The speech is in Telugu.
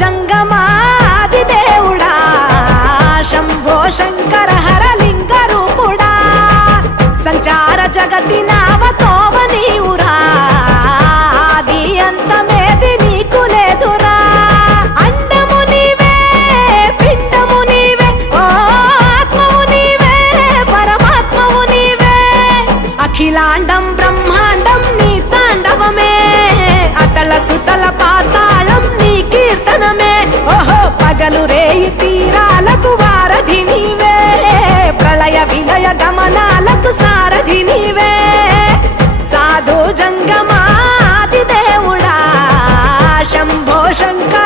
జంగమాది దేవుడా శంభో శంకర హరలింగ రూపుడా సంచార జగతి నావతోవ నీవురా ఆది అంతమేది నీకు లేదురా అండము నీవే పిండము నీవే ఓ ఆత్మవు నీవే పరమాత్మవు నీవే అఖిలాండం బ్రహ్మాండం నీ తాండవమే అతల సుతల పాతాళం నీ కీర్తనమే ఓహో పగలు రేయి తీరాలకు వారధి నీవే ప్రళయ విలయ గమనాలకు సారథి నీవే సాధు జంగమాది దేవుడా శంభో శంకర